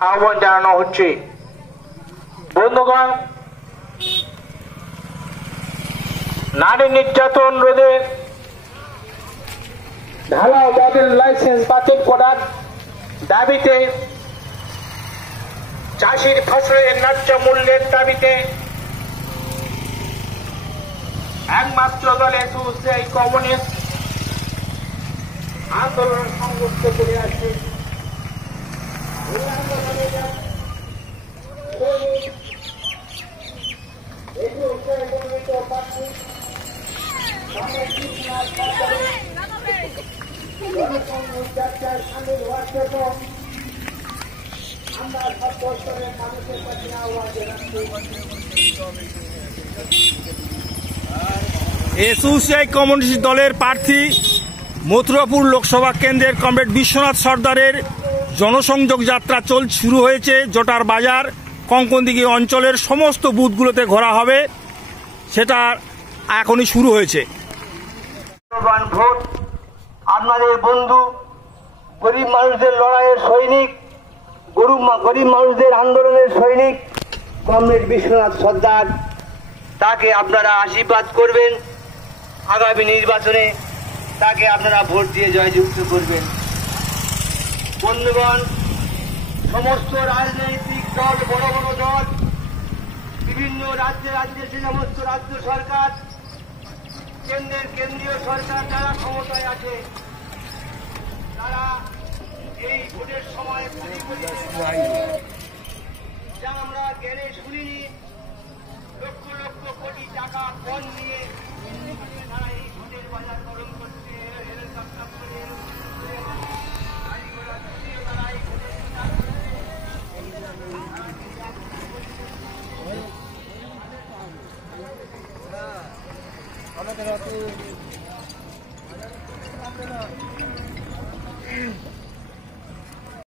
আহ্বান জানানো হচ্ছে। বন্ধুগণ, নারী নির্যাতন রোধে ঢালাও মডেল লাইসেন্স বাতিল করার দাবিতে, চাষির ফসলের ন্যায্য মূল্যের দাবিতে একমাত্র দল এসইউসিআই কমিউনিস্ট আন্দোলন সংযুক্ত করে আছে। এসইউসিআই কমিউনিস্ট দলের প্রার্থী মথুরাপুর লোকসভা কেন্দ্রের কমরেড বিশ্বনাথ সর্দারের জনসংযোগ যাত্রা শুরু হয়েছে। জোটার বাজার কঙ্কনদিঘি অঞ্চলের সমস্ত বুথগুলোতে ঘোরা হবে, সেটা এখনই শুরু হয়েছে। ভোট আপনাদের বন্ধু, গরিব মানুষদের লড়াইয়ের সৈনিক, গরিব মানুষদের আন্দোলনের সৈনিক কমরেড বিশ্বনাথ সর্দার, তাকে আপনারা আশীর্বাদ করবেন। আগামী নির্বাচনে তাকে আপনারা ভোট দিয়ে জয়যুক্ত করবেন। বন্ধুগণ, সমস্ত রাজনৈতিক দল, বড় বড় দল, বিভিন্ন রাজ্যে যে সমস্ত রাজ্য সরকার, কেন্দ্রীয় সরকার যারা ক্ষমতায় আছে, তারা এই ভোটের সময় যা আমরা জ্ঞানে শুনিনি, লক্ষ লক্ষ কোটি টাকা পণ নিয়ে তারা এই ভোটের বাজার গরম করছে। হেলিকপ্টার করে তারা এই ভোটের প্রচার করছে।